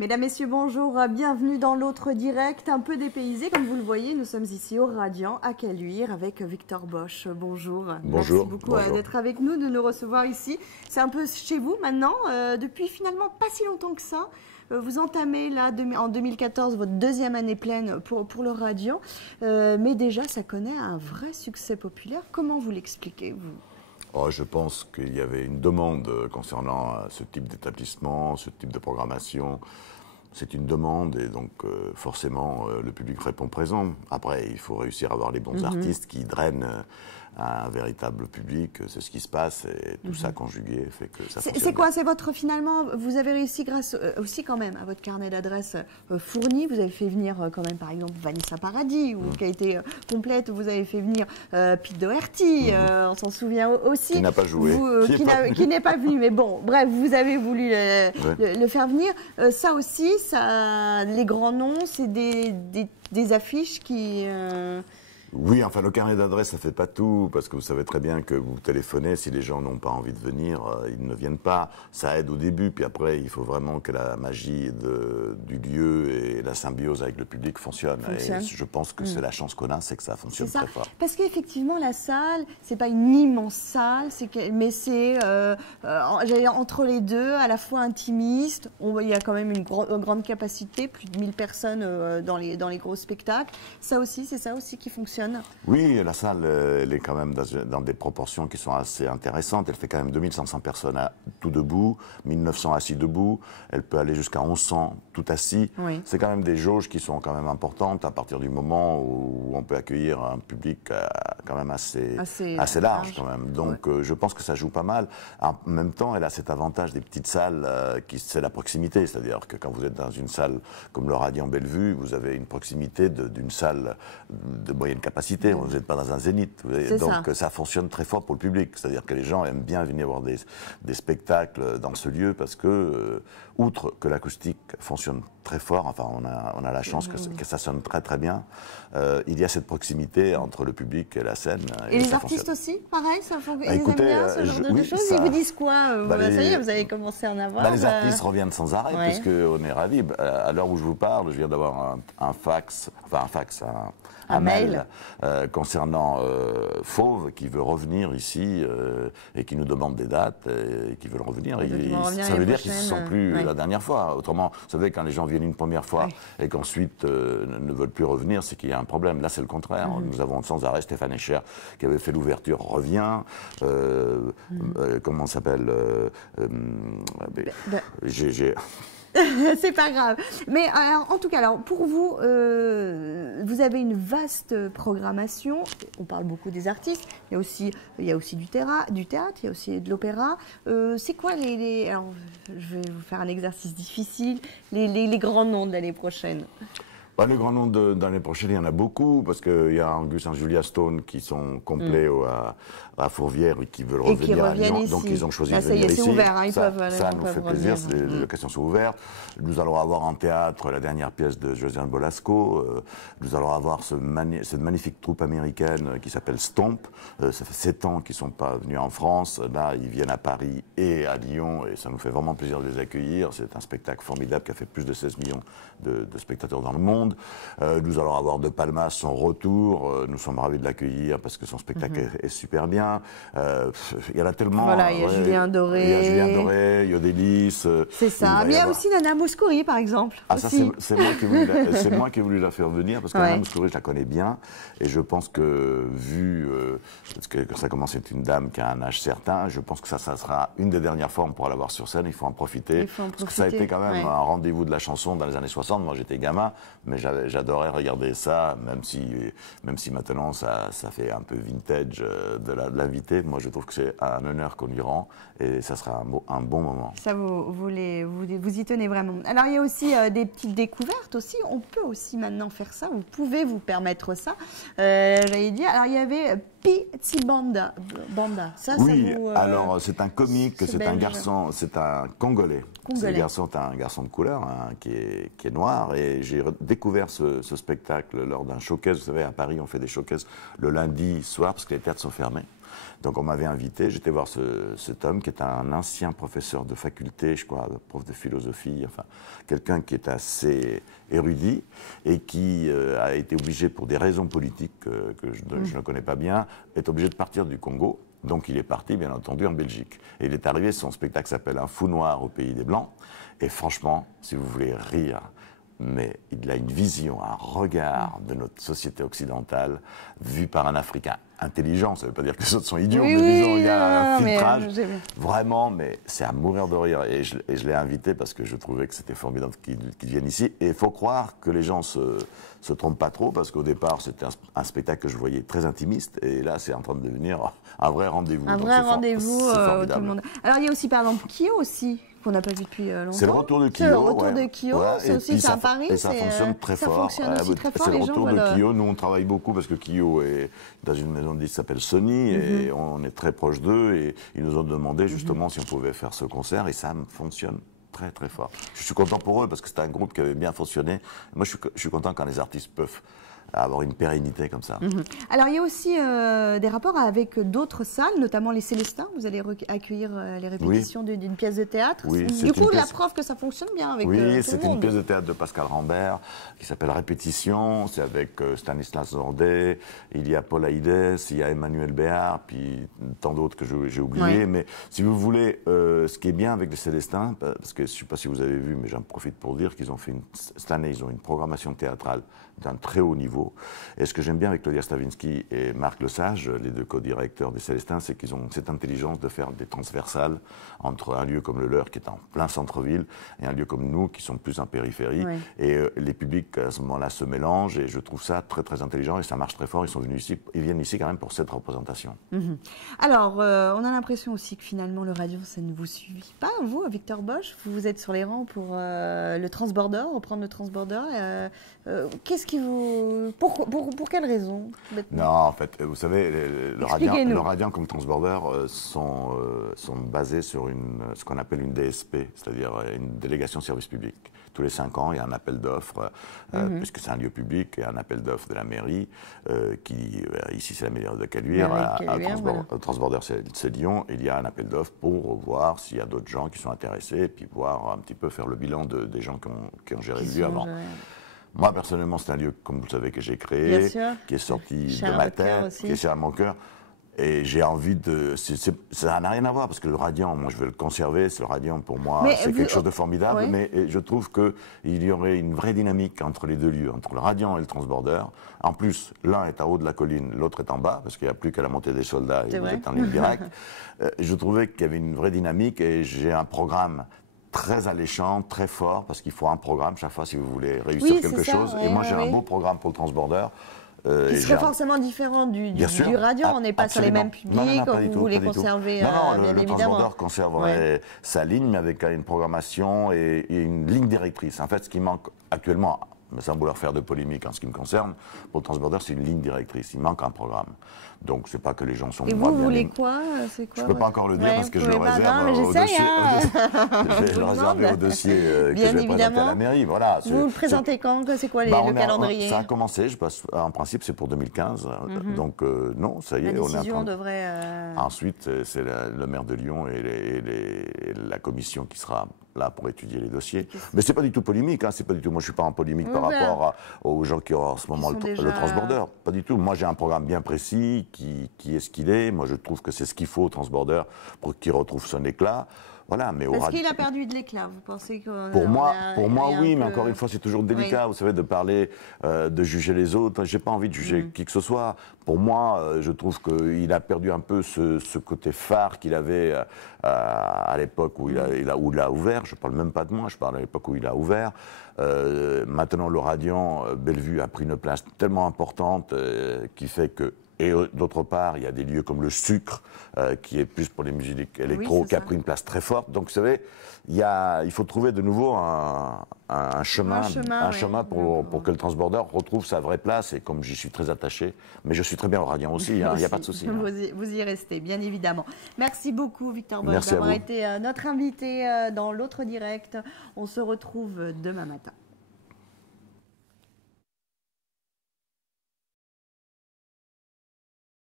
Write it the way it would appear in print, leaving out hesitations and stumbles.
Mesdames, Messieurs, bonjour, bienvenue dans l'autre direct, un peu dépaysé, comme vous le voyez, nous sommes ici au Radiant, à Caluire, avec Victor Bosch. Bonjour. Bonjour. Merci beaucoup d'être avec nous, de nous recevoir ici. C'est un peu chez vous maintenant, depuis finalement pas si longtemps que ça. Vous entamez là, en 2014 votre deuxième année pleine pour le Radiant, mais déjà ça connaît un vrai succès populaire. Comment vous l'expliquez, vous ? Oh, je pense qu'il y avait une demande concernant ce type d'établissement, ce type de programmation. C'est une demande et donc forcément le public répond présent. Après, il faut réussir à avoir les bons artistes qui drainent un véritable public. C'est ce qui se passe et tout ça conjugué fait que ça fonctionne. C'est quoi? C'est votre, finalement, vous avez réussi grâce aussi quand même à votre carnet d'adresses fourni. Vous avez fait venir quand même par exemple Vanessa Paradis, qui a été complète. Vous avez fait venir Pete Doherty, on s'en souvient aussi. Qui n'a pas joué. Qui n'est pas venu. Mais bon, bref, vous avez voulu le faire venir. Ça aussi, les grands noms, c'est des affiches qui... Oui, enfin, le carnet d'adresse, ça fait pas tout, parce que vous savez très bien que vous téléphonez, si les gens n'ont pas envie de venir, ils ne viennent pas. Ça aide au début, puis après, il faut vraiment que la magie du lieu et la symbiose avec le public fonctionne. Et je pense que c'est la chance qu'on a, c'est que ça fonctionne très fort. Parce qu'effectivement, la salle, c'est pas une immense salle, mais c'est entre les deux, à la fois intimiste. Il y a quand même une grande capacité, plus de 1000 personnes dans les gros spectacles. Ça aussi, c'est ça aussi qui fonctionne. Oui, la salle, elle est quand même dans des proportions qui sont assez intéressantes. Elle fait quand même 2500 personnes tout debout, 1900 assis debout. Elle peut aller jusqu'à 1100 tout assis. Oui. C'est quand même des jauges qui sont quand même importantes à partir du moment où on peut accueillir un public quand même assez large quand même. Donc je pense que ça joue pas mal. En même temps, elle a cet avantage des petites salles c'est la proximité. C'est-à-dire que quand vous êtes dans une salle comme le Radiant Bellevue, vous avez une proximité d'une salle de moyenne capacité. Vous n'êtes pas dans un zénith. Donc ça fonctionne très fort pour le public. C'est-à-dire que les gens aiment bien venir voir des spectacles dans ce lieu parce que, outre que l'acoustique fonctionne très fort, enfin on a la chance que ça sonne très très bien, il y a cette proximité entre le public et la scène. Et les artistes aussi, pareil, ils aiment bien ce genre de choses. Ils vous disent quoi? Ça y est, vous avez commencé à en avoir. Les artistes reviennent sans arrêt, puisqu'on est ravis. À l'heure où je vous parle, je viens d'avoir un mail concernant Fauve qui veut revenir ici et qui nous demande des dates et qui veulent revenir. Ça veut dire qu'ils ne se sentent plus la dernière fois. Autrement, vous savez, quand les gens viennent une première fois et qu'ensuite ne veulent plus revenir, c'est qu'il y a un problème. Là, c'est le contraire. Nous avons sans arrêt Stéphane Escher qui avait fait l'ouverture revient. Comment ça s'appelle C'est pas grave. Mais alors, en tout cas, pour vous, vous avez une vaste programmation. On parle beaucoup des artistes. Il y a aussi du théâtre, il y a aussi de l'opéra. C'est quoi alors, je vais vous faire un exercice difficile. Les grands noms de l'année prochaine. Les grands noms de l'année prochaine, il y en a beaucoup, parce qu'il y a Angus et Julia Stone qui sont complets à Fourvière et qui veulent revenir à Lyon. Donc ils ont choisi de venir ici. C'est ouvert, ça nous fait plaisir, les locations sont ouvertes. Nous allons avoir en théâtre la dernière pièce de Josiane Bolasco. Nous allons avoir cette magnifique troupe américaine qui s'appelle Stomp. Ça fait 7 ans qu'ils ne sont pas venus en France. Là, ils viennent à Paris et à Lyon et ça nous fait vraiment plaisir de les accueillir. C'est un spectacle formidable qui a fait plus de 16 millions de spectateurs dans le monde. Nous allons avoir De Palma son retour. Nous sommes ravis de l'accueillir parce que son spectacle est super bien. Il y en a tellement. Voilà, il y a Julien Doré. Il y a Julien Doré, il y a Odélis. C'est ça. Mais il y a aussi Nana Mouskouri, par exemple. Ah, ça, c'est moi qui ai voulu la faire venir parce que Nana Mouskouri, je la connais bien. Et je pense que, parce que ça commence, c'est une dame qui a un âge certain, je pense que ça sera une des dernières fois où on pourra la voir sur scène. Il faut en profiter. Parce que ça a été quand même un rendez-vous de la chanson dans les années 60. Moi, j'étais gamin. Mais j'adorais regarder ça, même si maintenant ça fait un peu vintage de l'inviter. Moi, je trouve que c'est un honneur qu'on lui rend et ça sera un bon moment. Ça, vous y tenez vraiment. Alors, il y a aussi des petites découvertes aussi. On peut aussi maintenant faire ça. Vous pouvez vous permettre ça. J'allais dire, alors il y avait Pitti Banda. Ça, alors c'est un comique, c'est un garçon, c'est un Congolais. Ce garçon est un garçon de couleur qui est noir et j'ai découvert ce spectacle lors d'un showcase. Vous savez, à Paris, on fait des showcases le lundi soir parce que les théâtres sont fermés. Donc on m'avait invité, j'étais voir cet homme qui est un ancien professeur de faculté, je crois, prof de philosophie, enfin quelqu'un qui est assez érudit et qui a été obligé, pour des raisons politiques que je ne connais pas bien, est obligé de partir du Congo. Donc il est parti, bien entendu, en Belgique. Et il est arrivé, son spectacle s'appelle Un fou noir au pays des Blancs. Et franchement, si vous voulez rire, mais il a une vision, un regard de notre société occidentale vue par un Africain intelligent. Ça ne veut pas dire que les autres sont idiots, mais disons, il y a un filtrage. Vraiment, mais c'est à mourir de rire. Et je l'ai invité parce que je trouvais que c'était formidable qu'il vienne ici. Et il faut croire que les gens se trompent pas trop, parce qu'au départ, c'était un spectacle que je voyais très intimiste. Et là, c'est en train de devenir un vrai rendez-vous. Un vrai rendez-vous, tout le monde. Alors, il y a aussi, par exemple, Kyo aussi, qu'on n'a pas vu depuis longtemps. C'est le retour de Kyo. C'est le retour de Kyo, c'est aussi à Paris. Et ça fonctionne très fort. Ça fonctionne aussi très fort. C'est le retour de Kyo. Nous, on travaille beaucoup parce que Kyo est dans une maison de disques qui s'appelle Sony et on est très proche d'eux. Et ils nous ont demandé justement si on pouvait faire ce concert et ça fonctionne très très fort. Je suis content pour eux parce que c'est un groupe qui avait bien fonctionné. Moi, je suis content quand les artistes peuvent avoir une pérennité comme ça. Alors, il y a aussi des rapports avec d'autres salles, notamment les Célestins. Vous allez accueillir les répétitions d'une pièce de théâtre. Oui, du coup, la preuve que ça fonctionne bien avec tout le monde. Oui, c'est une pièce de théâtre de Pascal Rambert qui s'appelle Répétition. C'est avec Stanislas Zordet, il y a Paul Haïdès, il y a Emmanuel Béard, puis tant d'autres que j'ai oubliés. Oui. Mais si vous voulez, ce qui est bien avec les Célestins, parce que je ne sais pas si vous avez vu, mais j'en profite pour dire qu'ils ont fait cette année, ils ont une programmation théâtrale d'un très haut niveau. Et ce que j'aime bien avec Claudia Stavinsky et Marc Lesage, les deux co-directeurs des Célestins, c'est qu'ils ont cette intelligence de faire des transversales entre un lieu comme le leur, qui est en plein centre-ville, et un lieu comme nous, qui sont plus en périphérie. Oui. Et les publics, à ce moment-là, se mélangent, et je trouve ça très, très intelligent, et ça marche très fort. Ils sont venus ici, ils viennent ici quand même pour cette représentation. Alors, on a l'impression aussi que finalement, le radio, ça ne vous suffit pas, vous, Victor Boch. Vous êtes sur les rangs pour le Transborder, reprendre le Transborder. Qu'est-ce qui vous... Pour quelle raison? Non, en fait, vous savez, le Radiant comme Transborder sont basés sur ce qu'on appelle une DSP, c'est-à-dire une délégation service public. Tous les 5 ans, il y a un appel d'offres, puisque c'est un lieu public, il y a un appel d'offres de la mairie, ici c'est la mairie de Caluire, Transborder c'est Lyon, il y a un appel d'offres pour voir s'il y a d'autres gens qui sont intéressés, et puis voir un petit peu faire le bilan des gens qui ont géré le lieu avant. Moi, personnellement, c'est un lieu, comme vous le savez, que j'ai créé, qui est sorti de ma tête, qui est cher à mon cœur. Et j'ai envie de... ça n'a rien à voir, parce que le Radiant, moi, je veux le conserver. Le Radiant, pour moi, c'est quelque chose de formidable. Oui. Mais je trouve qu'il y aurait une vraie dynamique entre les deux lieux, entre le Radiant et le Transborder. En plus, l'un est en haut de la colline, l'autre est en bas, parce qu'il n'y a plus qu'à la montée des soldats et vous êtes en ligne directe. Je trouvais qu'il y avait une vraie dynamique et j'ai un programme très alléchant, très fort, parce qu'il faut un programme chaque fois si vous voulez réussir quelque chose. Et moi, j'ai un beau programme pour le Transborder. Qui serait forcément différent du radio, on n'est pas sur les mêmes publics, vous voulez conserver, le Transborder conserverait sa ligne, mais avec une programmation et une ligne directrice. En fait, ce qui manque actuellement, sans vouloir faire de polémique en ce qui me concerne, pour le Transborder, c'est une ligne directrice, il manque un programme. Donc, c'est pas que les gens sont... Et vous voulez quoi? C'est quoi? Je peux pas encore le dire parce que je le réserve au dossier. Je vais le réserver au dossier que je vais présenter à la mairie. Voilà. Vous le présentez quand? C'est quoi le calendrier? Ça a commencé, en principe, c'est pour 2015. Donc, non, ça y est, on est en train... devrait... Ensuite, c'est le maire de Lyon et la commission qui sera là pour étudier les dossiers. Mais c'est pas du tout polémique, c'est pas du tout. Moi, je suis pas en polémique par rapport aux gens qui ont en ce moment le Transborder. Pas du tout. Moi, j'ai un programme bien précis qui est ce qu'il est. Moi, je trouve que c'est ce qu'il faut au Transborder pour qu'il retrouve son éclat. Voilà, mais est-ce qu'il a perdu de l'éclat? Vous pensez que pour moi, oui, mais encore une fois, c'est toujours délicat, vous savez, de parler, de juger les autres. J'ai pas envie de juger qui que ce soit. Pour moi, je trouve qu'il a perdu un peu ce côté phare qu'il avait à l'époque où il a ouvert. Je parle même pas de moi, je parle à l'époque où il a ouvert. Maintenant, le Radiant, Bellevue a pris une place tellement importante qui fait que... Et d'autre part, il y a des lieux comme le Sucre, qui est plus pour les musiques électro, qui a pris une place très forte. Donc, vous savez, il faut trouver de nouveau un chemin pour que le Transborder retrouve sa vraie place. Et comme j'y suis très attaché, mais je suis très bien au Radiant aussi, il n'y a pas de souci. Vous y restez, bien évidemment. Merci beaucoup, Victor Boch, d'avoir été notre invité dans l'autre direct. On se retrouve demain matin.